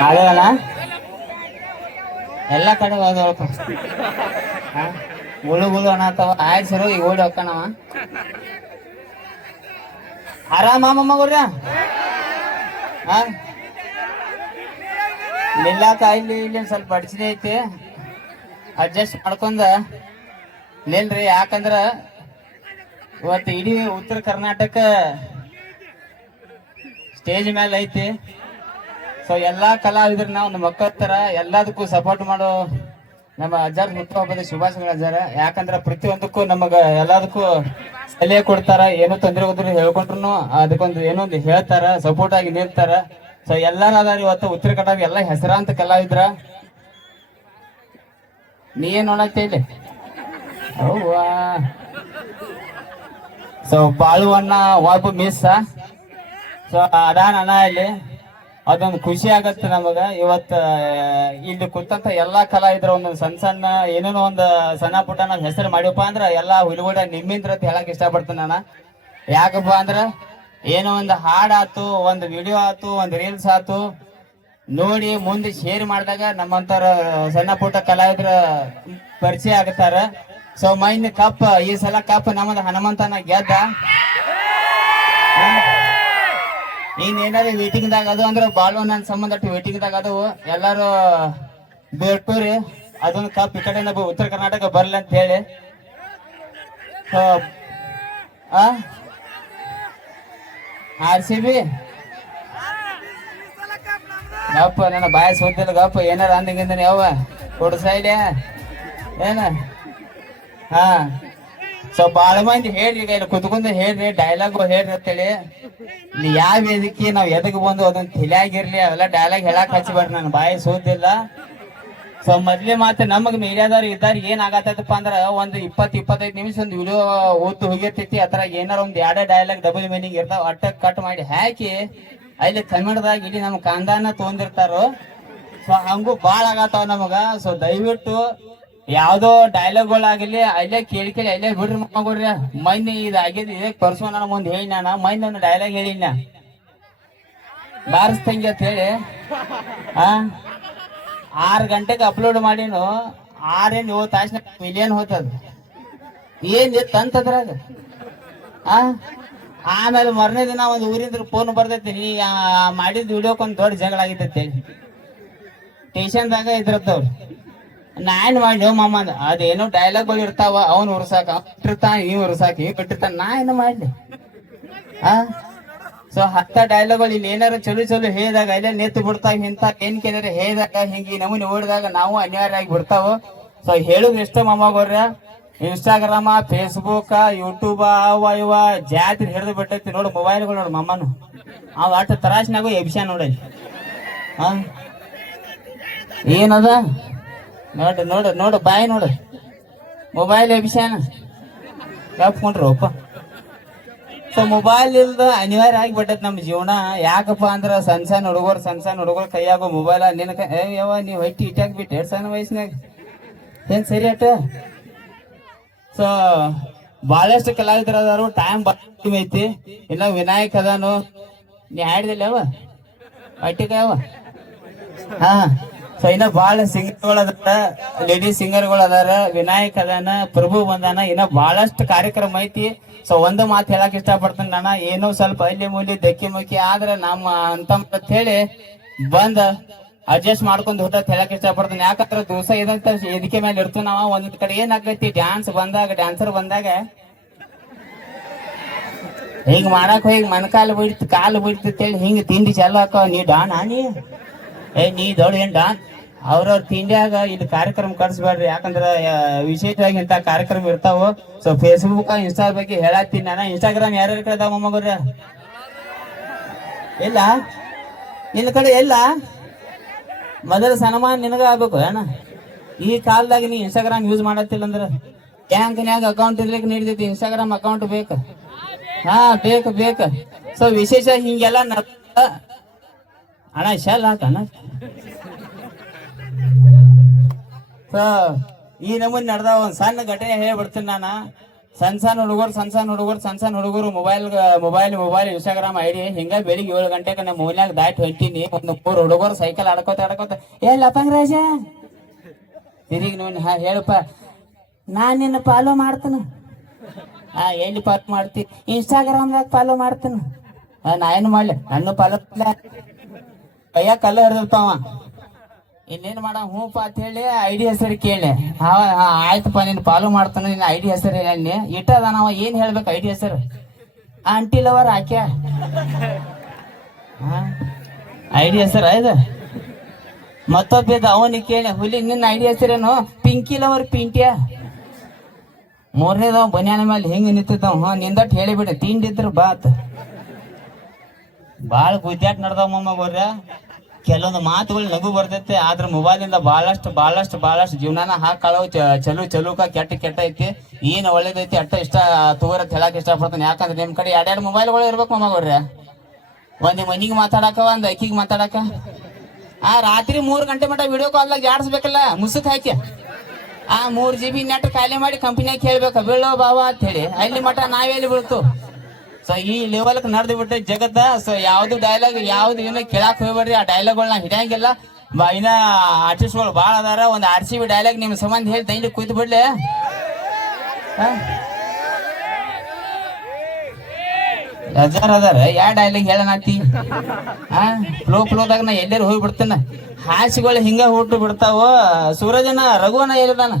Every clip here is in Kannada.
ನಾಳೆ ಅಲ್ಲ ಎಲ್ಲ ಕಡೆ ಹೋದವಳಪ್ಪ ಗುಳು ಗುಳು ಅನ್ನತ್ತವ ಆಯ್ತು ಈಗ ಓಡಿ ಹೋಗ್ಕಣವ. ಆರಾಮ ಹಾ? ನಿಲ್ಲಾಕ ಇಲ್ಲಿ ಇಲ್ಲಿ ಸ್ವಲ್ಪ ಅಡ್ಚಣೆ ಐತಿ. ಅಡ್ಜಸ್ಟ್ ಮಾಡ್ಕೊಂಡ ನಿಲ್ರಿ, ಯಾಕಂದ್ರ ಇವತ್ತು ಇಡೀ ಉತ್ತರ ಕರ್ನಾಟಕ ಸ್ಟೇಜ್ ಮೇಲೆ ಐತಿ. ಸೊ ಎಲ್ಲಾ ಕಲಾವಿದ್ರು ನಾವು ನಮ್ಮ ತರ ಎಲ್ಲದಕ್ಕೂ ಸಪೋರ್ಟ್ ಮಾಡೋ ನಮ್ಮ ಅಜ್ಜಾರ್ ಹುಟ್ಟುಹಬ್ಬದ ಶುಭಾಶಯಗಳು ಅಜ್ಜಾರ. ಯಾಕಂದ್ರ ಪ್ರತಿಯೊಂದಕ್ಕೂ ನಮಗ ಎಲ್ಲದಕ್ಕೂ ಸಲಹೆ ಕೊಡ್ತಾರ, ಏನೋ ತೊಂದರೆ ಹೋದ್ರು ಹೇಳ್ಕೊಟ್ರು ಅದಕ್ಕೊಂದು ಏನೋ ಒಂದು ಹೇಳ್ತಾರ ಸಪೋರ್ಟ್ ಆಗಿ ನಿಲ್ತಾರ. ಸೊ ಎಲ್ಲಾರು ಇವತ್ತು ಉತ್ತರ ಕನ್ನಡ ಎಲ್ಲ ಹೆಸರಾಂತ ಕಲಾವಿದ್ರ. ನೀ ಏನ್ ನೋಡತ್ತೆ ಇಲ್ಲಿ? ಅವ್ವಾ. ಸೊ ಬಾಳುವಣ್ಣ ಒಬ್ಬ ಮಿಸ್ ಸೊ ಅದಾನ ಇಲ್ಲಿ. ಅದೊಂದು ಖುಷಿ ಆಗತ್ತೆ ನಮಗ. ಇವತ್ತ ಇಲ್ಲಿ ಕೂತಂತ ಎಲ್ಲಾ ಕಲಾವಿದ್ರ ಒಂದೊಂದು ಸಣ್ಣ ಸಣ್ಣ, ಏನೇನೋ ಒಂದು ಸಣ್ಣ ಪುಟ್ಟ ನಾವ್ ಹೆಸರು ಮಾಡಿಪ್ಪ ಅಂದ್ರ ಎಲ್ಲಾ ಹುಲಿಗೂಡ ನಿಮ್ಮಿಂದ್ರ ಅಂತ ಹೇಳಕ್ ಇಷ್ಟಪಡ್ತೇನೆ ನಾನು. ಯಾಕಪ್ಪ ಅಂದ್ರ ಏನೋ ಒಂದು ಹಾಡ್ ಆತು, ಒಂದು ವಿಡಿಯೋ ಆತು, ಒಂದು ರೀಲ್ಸ್ ಆತು. ನೋಡಿ ಮುಂದೆ ಶೇರ್ ಮಾಡಿದಾಗ ನಮ್ಮಂತರ ಸಣ್ಣ ಪುಟ್ಟ ಕಲಾವಿದ್ರ ಪರಿಚಯ ಆಗತ್ತಾರ. ಸೊ ಮೈನ್ ಕಪ್, ಈ ಸಲ ಕಪ್ ನಮ್ಮದು ಹನುಮಂತನ ಗೆದ್ದ. ನೀನ್ ವೇಟಿಂಗ್ ದಾಗ ಅದು ಅಂದ್ರೆ ಬಾಳು ನನ್ ಸಂಬಂಧ ವೇಟಿಂಗ್ ದಾಗ ಅದು, ಎಲ್ಲಾರು ಬೇಟೂರಿ ಅದೊಂದು ಕಪ್ ಈ ಕಡೆ ಉತ್ತರ ಕರ್ನಾಟಕ ಬರ್ಲಿ ಅಂತ ಹೇಳಿ. R C B? ಗಪ್ಪ, ನನ್ನ ಬಾಯ ಸೋತಿಲ್ಲ ಗಪ್ಪ. ಏನಾರ ಅಂದಿಂಗಿಂದ ಯಾವ ಕೊಡ್ಸೈಲೆ ಏನ? ಹಾ. ಸೊ ಬಾಳ ಮಂದಿ ಹೇಳ್ರಿ ಈಗ ಇಲ್ಲಿ ಕುತ್ಕೊಂಡು ಹೇಳ್ರಿ ಡೈಲಾಗ್ ಹೇಳ್ರಿ ಅಂತೇಳಿ. ಯಾವ ವೇದಿಕೆ, ನಾವ್ ಎದಕ್ ಬಂದು ಅದನ್ನ ತಿಳಿಯಾಗಿರ್ಲಿ ಅವೆಲ್ಲ ಡೈಲಾಗ್ ಹೇಳಕ್ ಹಚ್ಬೇಡ್ರಿ ನನ್ನ ಬಾಯಿ ಸೋದಿಲ್ಲ ಸೊ ಮೊದ್ಲೇ ಮಾತ್ರ ನಮಗ್ ಮೀಡಿಯಾದವ್ರು ಇದ್ದಾರ, ಏನ್ ಆಗತ್ತಪ್ಪ ಅಂದ್ರ ಒಂದ್ ಇಪ್ಪತ್ ಇಪ್ಪತ್ತೈದು ನಿಮಿಷ ಒಂದು ವಿಡಿಯೋ ಓದ್ ಹೋಗಿರ್ತೈತಿ ಅದ್ರ ಏನಾರ ಒಂದ್ ಎರಡೇ ಡೈಲಾಗ್ ಡಬಲ್ ಮೀನಿಂಗ್ ಇರ್ತಾವ, ಅಟ್ಟ ಕಟ್ ಮಾಡಿ ಹಾಕಿ, ಅಲ್ಲಿ ಕನ್ನಡದಾಗ ಇಲ್ಲಿ ನಮ್ ಕಾಂದಾನ ತೊಗೊಂಡಿರ್ತಾರೋ ಸೊ, ಹಂಗೂ ಬಾಳ ಆಗತ್ತಾವ ನಮಗ. ಸೊ ದಯವಿಟ್ಟು ಯಾವ್ದೋ ಡೈಲಾಗ್ಗಳಾಗಲಿ ಅಲ್ಲೇ ಕೇಳಿ ಕೇಳಿ ಅಲ್ಲೇ ಬಿಡ್ರಿ ಮಗಳ್ರಿ ಮೊನ್ನೆ ಇದಾಗಿದೆ ಇದೇ ಪರ್ಸನ್ ಮುಂದೆ ಹೇಳಿ ನಾನು. ಮೈನ್ ಒಂದು ಡೈಲಾಗ್ ಹೇಳಿನ ಬಾರಿಸ್ತಂಗೆ ಅಂತ ಹೇಳಿ. ಆ? ಆರು ಗಂಟೆಗೆ ಅಪ್ಲೋಡ್ ಮಾಡಿನು ಆರೇನು ಏಳು ತಾಸಿನ ಮಿಲಿಯನ್ ಹೋತದ. ಏನ್ ತಂತದ್ರಾಗ ಆ? ಆಮೇಲೆ ಮರನೇ ದಿನ ಒಂದು ಊರಿಂದ ಫೋನ್ ಬರ್ತೈತಿ, ನೀ ಮಾಡಿದ ಮಾಡಿದ ಒಂದು ದೊಡ್ಡ ಜಗಳ ಆಗಿತ್ತಂತ ಹೇಳಿ ಸ್ಟೇಷನ್ದಾಗ ಇದ್ರತ್ತವ್ರು ನಾನ್ ಮಾಡಿ ಮಾಮ ಅದೇನೋ ಡೈಲಾಗ್ಗಳು ಇರ್ತಾವ, ಅವ್ನು ಉರ್ಸಾಕ ಇಟ್ಟಿರ್ತಾನ ಇವ್ ಉರ್ಸಾಕ ಇವ್ ಬಿಟ್ಟಿರ್ತಾನ, ನಾ ಏನು ಮಾಡ್ಲಿ? ಆ? ಸೊ ಹತ್ತ ಡೈಲಾಗ್ಗಳು ಇಲ್ಲಿ ಏನಾರ ಚಲೋ ಚಲೋ ಹೇಳಿದಾಗ ಅಲ್ಲೇ ನೆತ್ತು ಬಿಡ್ತಾವ ಇಂತ ಏನ್ ಕೇಳಿದ್ರೆ ಹೇಳಿದಾಗ, ಹಿಂಗಿ ನಮೂನಿ ಓಡಿದಾಗ ನಾವು ಅನಿವಾರ್ಯ ಆಗಿ ಬಿಡ್ತಾವ. ಸೊ ಹೇಳುದು ಎಷ್ಟೋ ಮಾಮಗೋರ್ರ ಇನ್ಸ್ಟಾಗ್ರಾಮ ಫೇಸ್ಬುಕ್ ಯೂಟ್ಯೂಬ್ ಅವ ಇವ, ಜಾತ್ರೆ ಹಿಡಿದು ಬಿಟ್ಟೈತಿ ನೋಡು ಮೊಬೈಲ್ಗಳು ನೋಡು ಮಮ್ಮನು ಅವ್ ಅಟ್ ತರಾಶ್ನಾಗು ಎಬ್ಸ್ಯಾನ ನೋಡಿ ಹಾ ಏನದ? ನೋಡು ನೋಡು ನೋಡು, ಬಾಯಿ ನೋಡು. ಮೊಬೈಲ್ ಅಭಿಷೇನ ಕಪ್ಕೊಂಡ್ರು ಒಪ್ಪ ಸೊ ಮೊಬೈಲ್ ಇಲ್ದ ಅನಿವಾರ್ಯ ಆಗಿಬಿಟ್ಟೈತಿ ನಮ್ಮ ಜೀವನ. ಯಾಕಪ್ಪ ಅಂದ್ರೆ ಸಣ್ಣ ಸಣ್ಣ ಹುಡುಗರು ಸಣ್ಣ ಸಣ್ಣ ಹುಡುಗರು ಕೈಯಾಗೋ ಮೊಬೈಲ್ ನಿನ್ನ ಯವ್ವ, ನೀವು ಹೊಟ್ಟಿ ಇಟ್ಟಾಕ್ ಬಿಟ್ಟು ಎರಡು ಸಣ್ಣ ವಯಸ್ಸಿನಾಗ? ಏನು ಸರಿ ಅಟ ಸೊ ಭಾಳಷ್ಟು ಕಲಾವಿದರದಾರು ಟೈಮ್ ಕಡಿಮೆ ಐತಿ. ಇನ್ನ ವಿನಾಯಕ್ ಅದಾನು. ನೀ ಹಾಡಿದಿಲ್ಲ ಯಾವ ಹೊಟ್ಟಿಗೆ ಯಾವ ಹಾ. ಸೊ ಇನ್ನ ಬಹಳ ಸಿಂಗರ್ಗಳು ಅದಾರ ಲೇಡೀಸ್ ಸಿಂಗರ್ಗಳು ಅದಾರ ವಿನಾಯಕ್ ಅದಾನ, ಪ್ರಭು ಬಂದಾನ, ಇನ್ನ ಬಹಳಷ್ಟು ಕಾರ್ಯಕ್ರಮ ಐತಿ. ಸೊ ಒಂದು ಮಾತು ಹೇಳಕ್ ಇಷ್ಟಪಡ್ತೀನಿ ನಾನು, ಏನೋ ಸ್ವಲ್ಪ ಅಲ್ಲಿ ಮೂಲಿ ದಕ್ಕಿ ಮುಕ್ಕಿ, ಆದ್ರೆ ನಮ್ಮ ಅಂತ ಹೇಳಿ ಬಂದ ಅಡ್ಜಸ್ಟ್ ಮಾಡ್ಕೊಂಡು ಹೋದ ಹೇಳಕ್ ಇಷ್ಟಪಡ್ತೀನಿ. ಯಾಕಂದ್ರೆ ದಿವಸ ಇದಂತ ಇದಕ್ಕೆ ಮೇಲೆ ಇರ್ತೀವಿ ನಾವ ಒಂದ್ ಕಡೆ ಏನಾಗೈತಿ ಡ್ಯಾನ್ಸ್ ಬಂದಾಗ ಡ್ಯಾನ್ಸರ್ ಬಂದಾಗ. ಹಿಂಗ್ ಮಾಡಕ್ ಹೋಗಿ ಮನ್ಕಾಲ್ ಬಿಡ್ತು ಕಾಲು ಬಿಡ್ತಿ ಹಿಂಗ್ ತಿಂಡಿ ಚಾಲು ಹಾಕೋ, ನೀ ಡಾನ್ ನೀ ಏ, ನೀ ದೊಡ್ಡ ಏನ್ ಡಾನ್? ಅವ್ರವ್ರ ತಿಂಡಿಯಾಗ ಇಲ್ಲಿ ಕಾರ್ಯಕ್ರಮ ಕಟ್ಸ್ಬೇಡ್ರಿ ಯಾಕಂದ್ರ ವಿಶೇಷವಾಗಿ ಇಂತ ಕಾರ್ಯಕ್ರಮ ಇರ್ತಾವ ಸೊ ಫೇಸ್ಬುಕ್ ಇನ್ಸ್ಟಾ ಬಗ್ಗೆ ಹೇಳತ್ತೀನಿ ನಾನು. ಇನ್ಸ್ಟಾಗ್ರಾಮ್ ಯಾರ್ಯಾರ ಕಡೆ ಅದಾವ ಮೊಮ್ಮಗ್ರ ಇಲ್ಲ? ನಿನ್ನ ಕಡೆ ಇಲ್ಲ? ಮೊದಲ ಸನ್ಮಾನ ನಿನಗ ಆಗ್ಬೇಕು ಏನ? ಈ ಕಾಲದಾಗ ನೀ ಇನ್ಸ್ಟಾಗ್ರಾಮ್ ಯೂಸ್ ಮಾಡತ್ತಿಲ್ಲ ಅಂದ್ರ? ಬ್ಯಾಂಕ್ನ್ಯಾಗ ಅಕೌಂಟ್ ಇರ್ಲಿಕ್ಕೆ ನೀಡ್ತೈತಿ ಇನ್ಸ್ಟಾಗ್ರಾಮ್ ಅಕೌಂಟ್ ಬೇಕು? ಹಾ, ಬೇಕು ಬೇಕು. ಸೊ ವಿಶೇಷ ಹಿಂಗೆಲ್ಲ ಅಣ್ಣ ಶಲ್ ಹಾಕಣ್ಣ. ಈ ನಮೂನಿ ನಡ್ದಾವ ಒಂದ್ ಸಣ್ಣ ಘಟನೆ ಹೇಳ್ಬಿಡ್ತೀನಿ ನಾನು. ಸಣ್ಣ ಸಣ್ಣ ಹುಡುಗರು, ಸಣ್ಣ ಸಣ್ಣ ಹುಡುಗರು, ಸಣ್ಣ ಸಣ್ಣ ಹುಡುಗರು mobile mobile mobile Instagram ID ಹಿಂಗ ಬೆಳಿಗ್ಗೆ ಏಳು ಗಂಟೆಗೆ ನಮ್ಮ ಮೂಲ್ಯಾಗ ದಾಟಿ ಹೊಂಟೀನಿ. ಒಂದು ಮೂರು ಹುಡುಗರು ಸೈಕಲ್ ಆಡ್ಕೋತ ಆಡ್ಕೋತ, ಏ ಲಪಂಗ್ ರಾಜ, ತಿರುಗಿ ನೋಡಿ ಹಾ, ಹೇಳಪ್ಪ, ನಾನ್ ನಿನ್ನ ಫಾಲೋ ಮಾಡ್ತೇನೆ. ಹಾ, ಎಲ್ಲಿ ಫಾಲೋ ಮಾಡ್ತಿ? ಇನ್ಸ್ಟಾಗ್ರಾಮ್ದಾಗ ಫಾಲೋ ಮಾಡ್ತೀನಿ. ನಾ ಏನು ಮಾಡ್ಲಿ, ನನ್ನ ಫಾಲೋ ಕೈಯಾಗ ಕಲ್ಲು ಹಿಡ್ದಪ್ಪ ಅವ. ಇನ್ನೇನ್ ಮಾಡ? ಹೂಪ ಅಂತ ಹೇಳಿ ಐಡಿ ಹೆಸರು ಕೇಳಿ. ಆಯ್ತಪ್ಪ ನೀನು ಫಾಲೋ ಮಾಡ್ತಾನೆ ನಿನ್ನ ಐಡಿ ಹೆಸರು ಹೇಳಿ ಇಟ್ಟದ ನಾವ ಏನ್ ಹೇಳ್ಬೇಕು ಐಡಿ ಹೆಸರು? ಆಂಟಿ ಲವರ್ ಆಕೆ. ಐಡಿ ಹೆಸರ ಇದು? ಮತ್ತೊಬ್ಬ ಅವನಿಗೆ ಕೇಳಿ, ಹುಲಿ, ನಿನ್ನ ಐಡಿ ಹೆಸರೇನು? ಪಿಂಕಿ ಲವರ್, ಪಿಂಟಿಯ? ಮೂರನೇದವ ಬನ್ಯಾನ ಮೇಲೆ ಹೆಂಗ ನಿಂತಿದ್ದವ ಹಾ ನಿಂದಟ್ ಹೇಳಿಬಿಡ ತಿಂಡಿದ್ರು ಬಾತ್. ಬಾಳ ಗುದ್ದಾಟ ನಡ್ದವ ಮಮ್ಮ ಬರ್ರ ಕೆಲವೊಂದು ಮಾತುಗಳು ನಗು ಬರ್ತೈತೆ, ಆದ್ರ ಮೊಬೈಲಿಂದ ಬಹಳಷ್ಟು ಬಹಳಷ್ಟು ಬಹಳಷ್ಟು ಜೀವನಾನ ಹಾಕಾಳವು ಚಲು, ಚಲುಕ ಕೆಟ್ಟ ಕೆಟ್ಟ ಐತಿ. ಏನ್ ಒಳ್ಳೇದೈತಿ, ಅಟ್ಟ ಇಷ್ಟ ತೂರ ಹೇಳಕ್ ಇಷ್ಟಪಡ್ತಾನೆ. ಯಾಕಂದ್ರೆ ನಿಮ್ ಕಡೆ ಎರಡೆರಡು ಮೊಬೈಲ್ಗಳು ಇರ್ಬೇಕು ಮಮ್ಮ ಬರ್ರ ಒಂದ್ ಮನಿಗೆ ಮಾತಾಡಕ, ಒಂದ್ ಅಕ್ಕಿಗೆ ಮಾತಾಡಕ. ಆ, ರಾತ್ರಿ ಮೂರ್ ಗಂಟೆ ಮಟ್ಟ ವಿಡಿಯೋ ಕಾಲ್ದಾಗ ಜಾಡಿಸ್ಬೇಕಲ್ಲ, ಮುಸುಕ್ ಹಾಕಿ. ಆ, ಮೂರ್ ಜಿ ಬಿ ನೆಟ್ ಖಾಲಿ ಮಾಡಿ ಕಂಪನಿಯಾಗ ಹೇಳ್ಬೇಕು ಬೀಳೋ ಬಾವಾ ಅಂತ ಹೇಳಿ. ಅಲ್ಲಿ ಮಟ್ಟ ನಾವೆಲ್ಲಿ ಬೀಳ್ತು? ಸೊ ಈ ಲೆವೆಲ್ ನಡೆದು ಬಿಟ್ಟೆ ಜಗತ್ತ ಸೊ ಯಾವ್ದು ಡೈಲಾಗ್ ಯಾವ್ದು ಏನೋ ಕೇಳಾಕ್ ಹೋಗ್ಬೇಡ್ರಿ. ಆ ಡೈಲಾಗ್ಗಳನ್ನ ಹಿಡಿಯಂಗಿಲ್ಲ. ಬಾ, ಇನ್ನ ಆರ್ಟಿಸ್ಟ್ಗಳು ಭಾಳ ಅದಾರ. ಒಂದ್ ಆರ್ ಸಿ ಬಿ ಡೈಲಾಗ್ ನಿಮ್ ಸಂಬಂಧ ಹೇಳಿ ದೈಲಿ ಕುಯ್ತು ಬಿಡ್ಲೆ. ರಜಾರ್ ಅದಾರ? ಯಾ ಡೈಲಾಗ್ ಹೇಳನಾತಿ ಹಾ? ಫ್ಲೋ ಫ್ಲೋದಾಗ ನಾ ಎಲ್ಲರೂ ಹೋಗಿ ಬಿಡ್ತೇನೆ? ಹಾಸಿಗಳು ಹಿಂಗ ಹುಟ್ಟು ಬಿಡ್ತಾವ? ಸೂರಜನ, ರಘುವನ ಎಲ್ಲಿದಾನ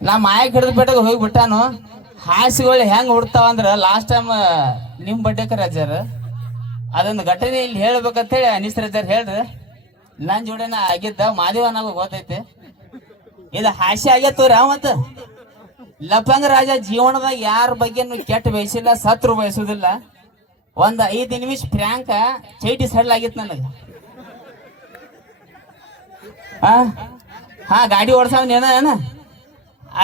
ನಾ ಮಾಯಕ್ ಹಿಡಿದು ಬೆಟ್ಟಗೆ ಹೋಗಿ ಬಿಟ್ಟಾನು? ಹಾಸಿಗಳು ಹೆಂಗ್ ಹುಡ್ತಾವ ಅಂದ್ರ ಲಾಸ್ಟ್ ಟೈಮ್ ನಿಮ್ ಬಡ್ಡೆಕ ರಜಾರ? ಅದೊಂದು ಘಟನೆ ಇಲ್ಲಿ ಹೇಳ್ಬೇಕಂತ ಹೇಳಿ ಅನೀಸ್ ರಜಾರ್, ಹೇಳ್ರಿ. ನನ್ ಜೋಡಿನ ಆಗಿದ್ದ ಮಾದೇವ ನಾವು ಗೊತ್ತೈತಿ. ಇದು ಹಾಸಿ ಆಗೈತವ್ರಿ ಮತ್ತ? ಲಪಂಗ ರಾಜ ಜೀವನದಾಗ ಯಾರ ಬಗ್ಗೆನು ಕೆಟ್ಟ ಬಯಸಿಲ್ಲ, ಸತ್ರು ಬಯಸುದಿಲ್ಲ. ಒಂದ್ ಐದು ನಿಮಿಷ ಪ್ರ್ಯಾಂಕ ಚೈಟಿ ಸಡ್ಲ್ ಆಗಿತ್ತು ನನಗ. ಹಾ, ಗಾಡಿ ಓಡ್ಸಾವ್ ಏನ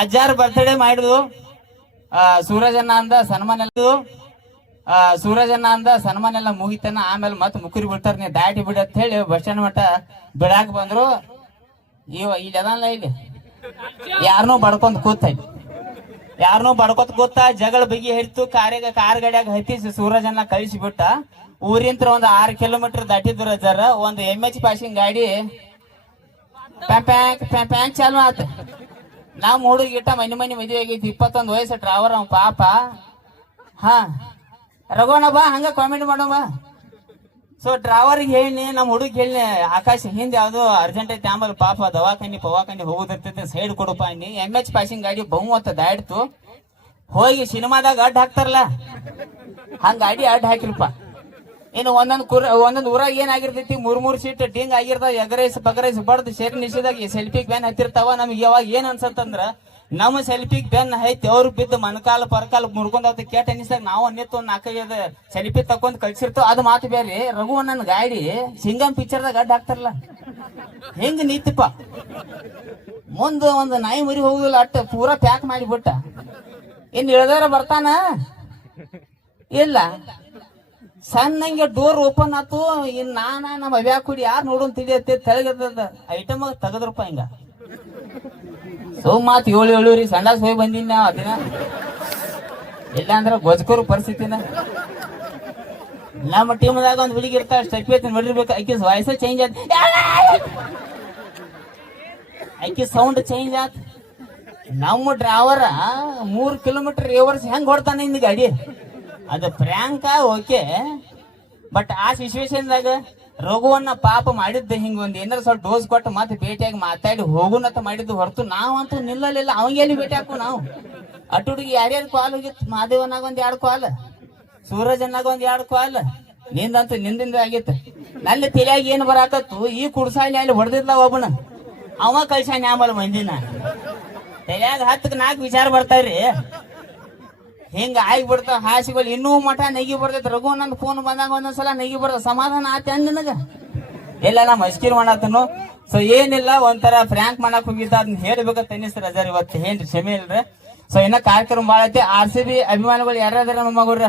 ಅಜ್ಜಾರ್ ಬರ್ತಡೇ ಮಾಡಿದ್ವು. ಸೂರಜನ್ನ ಅಂದ ಸನ್ಮಾನ ಎಲ್ಲ ಸೂರಜನ್ನ ಅಂದ ಸನ್ಮಾನ ಎಲ್ಲ ಮುಗಿತನ ಆಮೇಲೆ ಮತ್ತೆ ಮುಕುರಿ ಬಿಡ್ತಾರ ನೀ ದಾಟಿ ಬಿಡ ಅಂತ ಹೇಳಿ ಬಸ್ ಸ್ಟ್ಯಾಂಡ್ ಮಟ್ಟ ಬಿಡಾಕ್ ಬಂದ್ರು. ಇವ ಇಲ್ಲಿ ಅದಲ್ಲ ಇಲ್ಲಿ. ಯಾರನ್ನೂ ಬಡ್ಕೊಂಡ್ ಕೂತ ಯಾರನ್ನೂ ಬಡ್ಕೊತ್ ಕೂತ ಜಗಳ ಬಗೆ ಹಿಡಿತು ಕಾರಿಗ ಕಾರ್ ಗಾಡಿಯಾಗ ಹತ್ತಿಸಿ ಸೂರಜನ್ನ ಕಳಿಸಿ ಬಿಟ್ಟ. ಊರಿಂತ್ರ ಒಂದ್ ಆರ್ ಕಿಲೋಮೀಟರ್ ದಾಟಿದ್ರು ಜರ ಒಂದ್ ಎಂ ಎಚ್ ಪಾಸಿಂಗ್ ಗಾಡಿ. ಪ್ಯಾಂಪ್ಯಾಂಕ್ ಪ್ಯಾಂಕ್ ಪ್ಯಾಂಕ್ ಚಾಲು ಆತ. ನಮ್ ಹುಡುಗಿಟ್ಟ ಮನೆ ಮನಿ ಮನಿ ಮದುವೆ ಆಗೈತಿ, ಇಪ್ಪತ್ತೊಂದು ವಯಸ್ಸು ಟ್ರಾವರ್ ಅವ್ ಪಾಪ. ಹ. ರಘೋಣ ಬಾ, ಹಂಗ ಕಾಮೆಂಟ್ ಮಾಡೋ ಬಾ. ಸೊ ಡ್ರಾವರ್ಗೆ ಹೇಳಿ ನಮ್ಮ ಹುಡುಗ ಹೇಳಿ ಆಕಾಶ ಹಿಂದೆ ಯಾವ್ದು ಅರ್ಜೆಂಟ್ ಐತಿ, ಆಮೇಲೆ ಪಾಪ ದವಾಖಾನಿ, ಪವಾಖಾನಿ ಹೋಗುದಿರ್ತೈತೆ, ಸೈಡ್ ಕೊಡಪ್ಪ ಅನ್ನಿ. ಎಂ ಎಚ್ ಪಾಸಿಂಗ್ ಗಾಡಿ ಬಹುಮತ ದಾಡ್ತು ಹೋಗಿ ಸಿನಿಮಾದಾಗ ಅಡ್ಡ ಹಾಕ್ತಾರಲ್ಲ. ಹಂಗ ಗಾಡಿ ಅಡ್ಡ ಹಾಕಿಲ್ಪ. ಇನ್ನು ಒಂದೊಂದು ಕುರ್ ಒಂದೊಂದು ಊರಾಗ ಏನಾಗಿರ್ತೈತಿ, ಮೂರ್ ಮೂರ್ ಸೀಟ್ ಡಿಂಗ್ ಆಗಿರ್ತಾವ ಎಗರೈಸ್ ಬಗರೈಸ್ ಬಡ್ದು ಶೇರ್ ಈ ಸೆಲ್ಫಿಗ್ ಬ್ಯಾನ್ ಹತ್ತಿರ್ತಾವ. ನಮ್ಗೆ ಯಾವಾಗ ಏನ್ ಅನ್ಸತ್ತಂದ್ರ, ನಮ್ಮ ಸೆಲ್ಫಿಗ್ ಬೆನ್ ಐತಿ ಅವ್ರು ಬಿದ್ದು ಮನಕಾಲ, ಪರಕಾಲ ಮುರ್ಕೊಂಡ್ ಕೆಟ್ಟ ಕೇಟ ಅನಿಸ್ದಾಗ ನಾವು ಅನ್ನಿತ್ತು ಒಂದ್ ನಾಲ್ಕೈದು ಸೆಲ್ಫಿ ತಕೊಂಡ್ ಕಳ್ಸಿರ್ತಾವ ಅದು ಮಾತು ಬೇರೆ, ರಘು ನನ್ನ ಗಾಡಿ ಸಿಂಗಮ್ ಪಿಕ್ಚರ್ದಾಗ ಅಡ್ಡ ಹಾಕ್ತಾರಲ್ಲ. ಹೆಂಗ್ ನೀತಿಪ್ಪ ಮುಂದ ಒಂದು ನಾಯಿ ಮರಿ ಹೋಗುದಿಲ್ಲ ಅಟ್ಟ ಪೂರಾ ಪ್ಯಾಕ್ ಮಾಡಿಬಿಟ್ಟ ಇನ್ ಇಳ್ದಾರ ಬರ್ತಾನ? ಇಲ್ಲ. ಸಣ್ಣಂಗೆ ಡೋರ್ ಓಪನ್ ಆತು, ಇನ್ ನಾನ ನಮ್ಮ ಅವ್ಯಾ ಕುಡಿ ಯಾರು ನೋಡೋನ್ ತಿಳಿಯತ್ತೆ ತೆಳಗದ ಐಟಮ್ ತೆಗದ್ರಪ್ಪ ಹಿಂಗ. ಸೊ ಮಾತ್ ಏಳು ಏಳು ರೀ ಸಣ್ಣ ಹೋಗಿ ಬಂದಿನಿ ಅದಿನ ಇಲ್ಲ ಅಂದ್ರ ಗೊಜ್ಕೋರು ಪರಿಸ್ಥಿತಿನ. ನಮ್ಮ ಟೀಮ್ದಾಗ ಒಂದ್ ಹುಡುಗಿ ಇರ್ತಾ ಸ್ಟೆಪ್ ಐತಿ ನೋಡಿರ್ಬೇಕು ಆಕಿ ವಾಯ್ಸ ಚೇಂಜ್ ಆಯ್ತು ಆಕಿ ಸೌಂಡ್ ಚೇಂಜ್ ಆತ್. ನಮ್ಮ ಡ್ರೈವರ್ ಮೂರ್ ಕಿಲೋಮೀಟರ್ ರಿವರ್ಸ್ ಹೆಂಗ್ ಹೊಡ್ತಾನೆ ಇಂದ ಗಾಡಿ? ಅದು ಪ್ರ್ಯಾಂಕ, ಓಕೆ. ಬಟ್ ಆ ಸಿಚುವೇಶನ್ದಾಗ ರಘುವನ್ನ ಪಾಪ ಮಾಡಿದ್ದ ಹಿಂಗ ಒಂದ್ ಏನಾರ ಸ್ವಲ್ಪ ಡೋಸ್ ಕೊಟ್ಟು ಮತ್ತೆ ಭೇಟಿಯಾಗಿ ಮಾತಾಡಿ ಹೋಗುನಂತ ಮಾಡಿದ್ದು ಹೊರತು ನಾವಂತೂ ನಿಲ್ಲಲಿಲ್ಲ. ಅವಂಗೆಲ್ಲಿ ಭೇಟಿ ಹಾಕು ನಾವು? ಅಟುಡಿಗೆ ಯಾರ್ಯಾರು ಕಾಲ್ ಹೋಗಿತ್ತು? ಮಾದೇವನಾಗ ಒಂದ್ ಎರಡು ಕಾಲ್ ಸೂರಜನಾಗ ಒಂದ್ ಎರಡು ಕಾಲ್ ನಿಂದಂತೂ ನಿಂದಿಂದ ಆಗಿತ್ತು. ನಲ್ಲಿ ತಲೆಯಾಗ ಏನ್ ಬರಾಕತ್ತು? ಈ ಕುಡ್ಸಾಲಿ ಅಲ್ಲಿ ಹೊಡೆದಿದ್ಲ ಒಬ್ಬನ ಅವ ಕಳ್ಸಾನ ಆಮೇಲೆ ಮಂದಿನ. ತಲೆಯಾಗ ಹತ್ತಕ್ಕೆ ನಾಲ್ಕು ವಿಚಾರ ಬರ್ತಾವ್ರಿ. ಹಿಂಗ ಆಗಿ ಬಿಡ್ತ ಹಾಸಿಗಳು ಇನ್ನೂ ಮಠ ನೆಗಿ ಬರ್ತೈತಿ. ರಘು ನನ್ನ ಫೋನ್ ಬಂದಾಗ ಒಂದೊಂದ್ಸಲ ನೆಗಿ ಬರ್ತದ ಸಮಾಧಾನ ಆತ ನಿನಗ? ಇಲ್ಲ ನಮ್ಮ ಮಸ್ಕಿರ್ ಮಾಡತ್ತನು ಸೊ ಏನಿಲ್ಲ ಒಂಥರ ಫ್ರ್ಯಾಂಕ್ ಮಾಡಕ್ ಹೋಗಿದ್ದ ಅದನ್ನ ಹೇಳ್ಬೇಕಂತ ಅನ್ನಿಸ್ತಾರ ಅಜರ್ ಇವತ್ತು ಏನ್ರಿ ಕ್ಷಮೆ ಇಲ್ರಿ? ಸೊ ಇನ್ನ ಕಾರ್ಯಕ್ರಮ ಭಾಳ ಐತಿ. ಆರ್ ಸಿ ಬಿ ಅಭಿಮಾನಿಗಳು ಯಾರ್ಯಾರ ನಮ್ಮ ಮಗುರ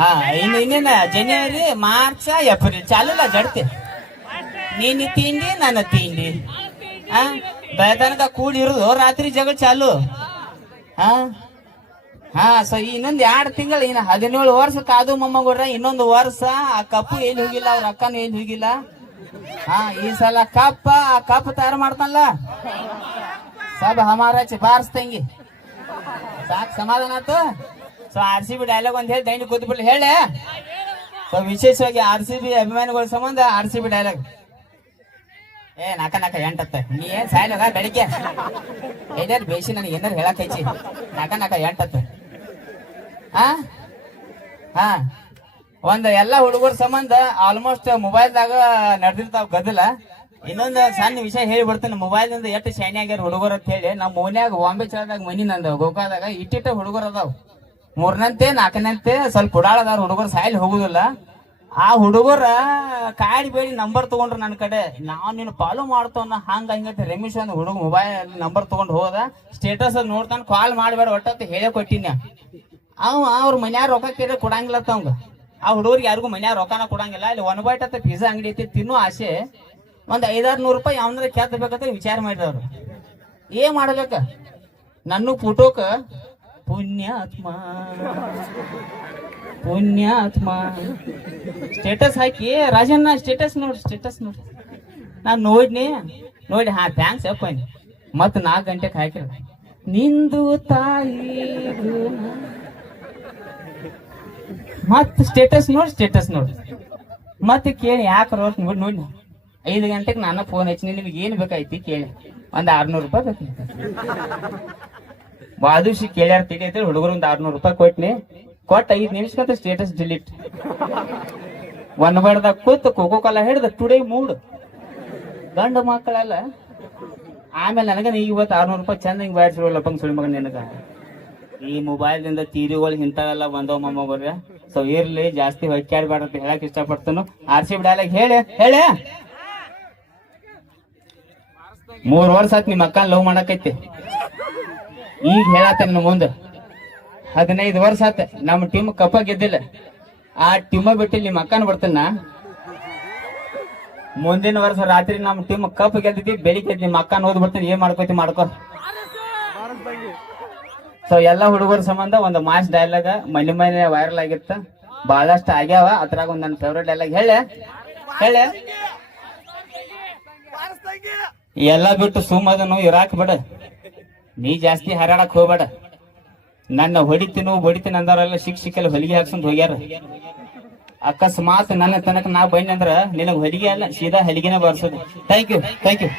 ಹಾ ಇನ್ನು ಇನ್ನೇನ? ಜನವರಿ ಮಾರ್ಚ್ ಏಪ್ರಿಲ್ ಚಾಲಿಲ್ಲ ಜಡ್ತಿ. ನೀನು ತಿಂಡಿ ನನ್ನ ತಿಂಡಿ. ಆ? ಬೆಳತನಕ ಕೂಡಿ ಇರುದು. ರಾತ್ರಿ ಜಗಳ ಚಾಲು. ಹಾ? ಹಾ, ಸೊ ಇನ್ನೊಂದ್ ಎರಡ್ ತಿಂಗಳು, ಇನ್ನ ಹದಿನೇಳು ವರ್ಷ ಕಾದು ಮೊಮ್ಮಗೌಡ್ರ, ಇನ್ನೊಂದು ವರ್ಷ ಆ ಕಪ್ಪು ಎಲ್ಲಿ ಹೋಗಿಲ್ಲ, ಅವ್ರ ಅಕ್ಕನು ಎಲ್ಲಿ ಹೋಗಿಲ್ಲ. ಹಾ, ಈ ಸಲ ಕಪ್ಪ, ಆ ಕಪ್ ತಯಾರು ಮಾಡ್ತಾನಲ್ಲ. ಸಬ್ ಹಮಾರ ಬಾರಿಸ್ತಂಗಿ ಸಾಕ್ ಸಮಾಧಾನ ಆತು? So R C B dialogue ಒಂದ್ ಹೇಳಿ, ದೈನಿಕ ಕೂತ್ಬಿಡ್ಲಿ, ಹೇಳಿ. ಸೊ ವಿಶೇಷವಾಗಿ ಆರ್ ಸಿ ಬಿ ಅಭಿಮಾನಿಗಳ ಸಂಬಂಧ ಆರ್ ಸಿ ಬಿ ಡೈಲಾಗ್ ಏ, ನಾಕ ನಾಕ, ಎಂಟತ್ತ. ನೀ ಏನ್ ಸಾಯ್ ಬೆಳಿಗ್ಗೆ. ಏನಾರು ಬೇಸಿ ನನಗೆ ಏನಾರು ಹೇಳಕ್ ಐತಿ? ನಾಕ ನಾಕ, ಎಂಟತ್ತ. ಹಾ ಹಾ ಒಂದ್ ಎಲ್ಲಾ ಹುಡುಗರ ಸಂಬಂಧ ಆಲ್ಮೋಸ್ಟ್ ಮೊಬೈಲ್ದಾಗ ನಡೆದಿರ್ತಾವ ಗದ್ದಲ. ಇನ್ನೊಂದ್ ಸಣ್ಣ ವಿಷಯ ಹೇಳಿ ಬಿಡ್ತೇನೆ. ಮೊಬೈಲ್ ಇಂದ ಎಷ್ಟು ಶೈನಿ ಆಗ್ಯಾರ ಹುಡುಗರು ಅಂತ ಹೇಳಿ ನಮ್ಮ ಮನ್ಯಾಗ ಬಾಂಬೆ ಚಳದಾಗ ಮನಿ ನಂದ, ಗೋಕಾದಾಗ ಇಟ್ಟಿಟ್ಟ ಹುಡುಗರು ಅದಾವ. ಮೂರನಂತೆ, ನಾಲ್ಕನಂತೆ, ಸ್ವಲ್ಪ ಉಡಾಳದಾರ ಹುಡುಗರು ಸಾಯ್ಲಿ ಹೋಗುದಿಲ್ಲ. ಆ ಹುಡುಗರ ಕಾಡಿ ಬೇಡಿ ನಂಬರ್ ತಗೊಂಡ್ರು ನನ್ನ ಕಡೆ. ನಾವು ನೀನು ಫಾಲೋ ಮಾಡ್ತವನ್ನ ಹಂಗ ಹಂಗ ರಮೇಶ್ ಒಂದು ಹುಡುಗ ಮೊಬೈಲ್ ನಂಬರ್ ತಗೊಂಡ್ ಹೋದ. ಸ್ಟೇಟಸ್ ಅದ್ ನೋಡ್ತಾನ. ಕಾಲ್ ಮಾಡ್ಬೇಡ ಒಟ್ಟ ಹೇಳೇ ಕೊಟ್ಟಿನ. ಅವ ಅವ್ರ ಮನ್ಯಾಗ ರೊಕ್ಕ ಕೇಳಿ ಕೊಡಂಗಿಲ್ಲ ತಂಗ ಆ ಹುಡುಗರಿಗೆ ಯಾರಿಗೂ ಮನ್ಯಾಗ ರೊಕ್ಕನ ಕೊಡಂಗಿಲ್ಲ. ಇಲ್ಲಿ ಒನ್ ಬೈಟ್ ಅಂತ ಪಿಜ್ಜಾ ಅಂಗಡಿ ಐತಿ. ತಿನ್ನೋ ಆಸೆ. ಒಂದ್ ಐದಾರು ನೂರು ರೂಪಾಯಿ ಯಾವನಾರ ಕೆತ್ತಬೇಕಂತ ವಿಚಾರ ಮಾಡಿದವ್ರು ಏನ್ ಮಾಡ್ಬೇಕ? ನನ್ನ ಫೋಟೋಕ ಪುಣ್ಯಾತ್ಮ. ಪುಣ್ಯಾತ್ಮ. ಸ್ಟೇಟಸ್ ಹಾಕಿ, ರಾಜಣ್ಣ ಸ್ಟೇಟಸ್ ನೋಡ್ರಿ ಸ್ಟೇಟಸ್ ನೋಡ್ರಿ ನಾನು ನೋಡ್ನಿ, ನೋಡಿ, ಹಾ ಥ್ಯಾಂಕ್ಸ್ ಅಪ್ಪ ಮತ್ತೆ ನಾಲ್ಕು ಗಂಟೆಗೆ ಹಾಕಿರ. ನಿಂದು ತಾಯಿ ಮತ್ ಸ್ಟೇಟಸ್ ನೋಡಿ ಸ್ಟೇಟಸ್ ನೋಡ್ರಿ ಮತ್ತೆ ಕೇಳಿ, ಯಾಕೆ ರೋಟ್ ನೋಡಿ ನೋಡಿ ಐದು ಗಂಟೆಗೆ ನಾನು ಫೋನ್ ಹಚ್ಚಿ ನಿಮ್ಗೆ ಏನು ಬೇಕಾಯ್ತಿ ಕೇಳಿ. ಒಂದು ಆರ್ನೂರು ರೂಪಾಯಿ ಬೇಕು ವಾದುಷಿ ಕೇಳ್ಯಾರ ತಿಳಿಯೈತೆ ಹುಡುಗರು ಒಂದ್ ಆರ್ನೂರು ರೂಪಾಯಿ ಕೊಟ್ನಿ. ಕೊಟ್ಟ ಐದ್ ನಿಮಿಷಕ್ಕಂತ ಸ್ಟೇಟಸ್ ಡಿಲೀಟ್ ಒನ್ ಬಡ್ದಾಗ ಕೂತ್ ಕೋಕೋ ಕಾಲ ಹಿಡ್ದ ಟುಡೇ ಮೂಡ್. ಗಂಡ ಮಕ್ಕಳಲ್ಲ. ಆಮೇಲೆ ನನಗ ನೀ ಇವತ್ತು ಆರ್ನೂರು ರೂಪಾಯಿ ಚಂದ ಹಿಂಗ್ ಬಾಡ್ಸಿರೋಲ್ಲಪ್ಪಂಗ್ ಸುಳಿ ಮಗನ್ ನಿನಗ. ಈ ಮೊಬೈಲ್ ದಿಂದ ತೀರಿಗಳು ಇಂಥವೆಲ್ಲ ಬಂದವ ಬರ್ರೆ. ಸೊ ಇರ್ಲಿ, ಜಾಸ್ತಿ ಹೊಕ್ಕಾಡ್ಬೇಡ ಅಂತ ಹೇಳಕ್ ಇಷ್ಟಪಡ್ತಾನು. ಆರ್ ಸಿ ಹೇಳ ಹೇಳಿ ಹೇಳಿ. ಮೂರ್ ವರ್ಷ ಆತ್ ನಿಮ್ಮ ಅಕ್ಕ ಲವ್ ಮಾಡಕೈತಿ. ಈಗ ಹೇಳತ್ತೇನೆ ಮುಂದೆ. ಹದಿನೈದು ವರ್ಷ ಆತ. ನಮ್ಮ ಟೀಮ್ ಕಪ್ಪ ಗೆದ್ದಿಲ್ಲ. ಆ ಟೀಮ ಬಿಟ್ಟು ನಿಮ್ಮ ಅಕ್ಕನ ಬರ್ತಾನ ಮುಂದಿನ ವರ್ಷ ರಾತ್ರಿ ನಮ್ಮ ಟೀಮ್ ಕಪ್ ಗೆದ್ದಿದ್ದಿ, ಬೆಳಿಗ್ಗೆ ನಿಮ್ಮ ಅಕ್ಕನ ಓದ್ ಬರ್ತೀನಿ, ಏನ್ ಮಾಡ್ಕೋತಿ ಮಾಡ್ಕೋ. ಸೊ ಎಲ್ಲ ಹುಡುಗರ ಸಂಬಂಧ ಒಂದು ಮಾಸ್ ಡೈಲಾಗ್ ಮನೆ ಮನೆ ವೈರಲ್ ಆಗಿತ್ತ. ಬಹಳಷ್ಟು ಆಗ್ಯಾವ. ಅದ್ರಾಗ ಒಂದ್ ನನ್ನ ಫೇವ್ರೇಟ್ ಡೈಲಾಗ್ ಹೇಳಿ. ಹೇಳಿ. ಎಲ್ಲ ಬಿಟ್ಟು ಸುಮ್ಮದನು ಇರಾಕ್ ಬಿಡ. ನೀ ಜಾಸ್ತಿ ಹಾರಾಡಕ್ ಹೋಗ್ಬೇಡ. ನನ್ನ ಹೊಡಿತೀನು ಬಡಿತೀನಿ ಅಂದವರೆಲ್ಲ ಶಿಕ್ಷಕಲ್ಲಿ ಹೊಲಿಗೆ ಹಾಕ್ಸಂತ ಹೋಗ್ಯಾರ. ಅಕಸ್ಮಾತ್ ನನ್ನ ತನಕ ನಾ ಬಂದ್ರೆ ನಿನಗ್ ಹೊಲಿಗೆ ಅಲ್ಲ, ಸೀದಾ ಹಲಿಗೆನೆ ಬಾರಿಸೋದು. Thank you thank you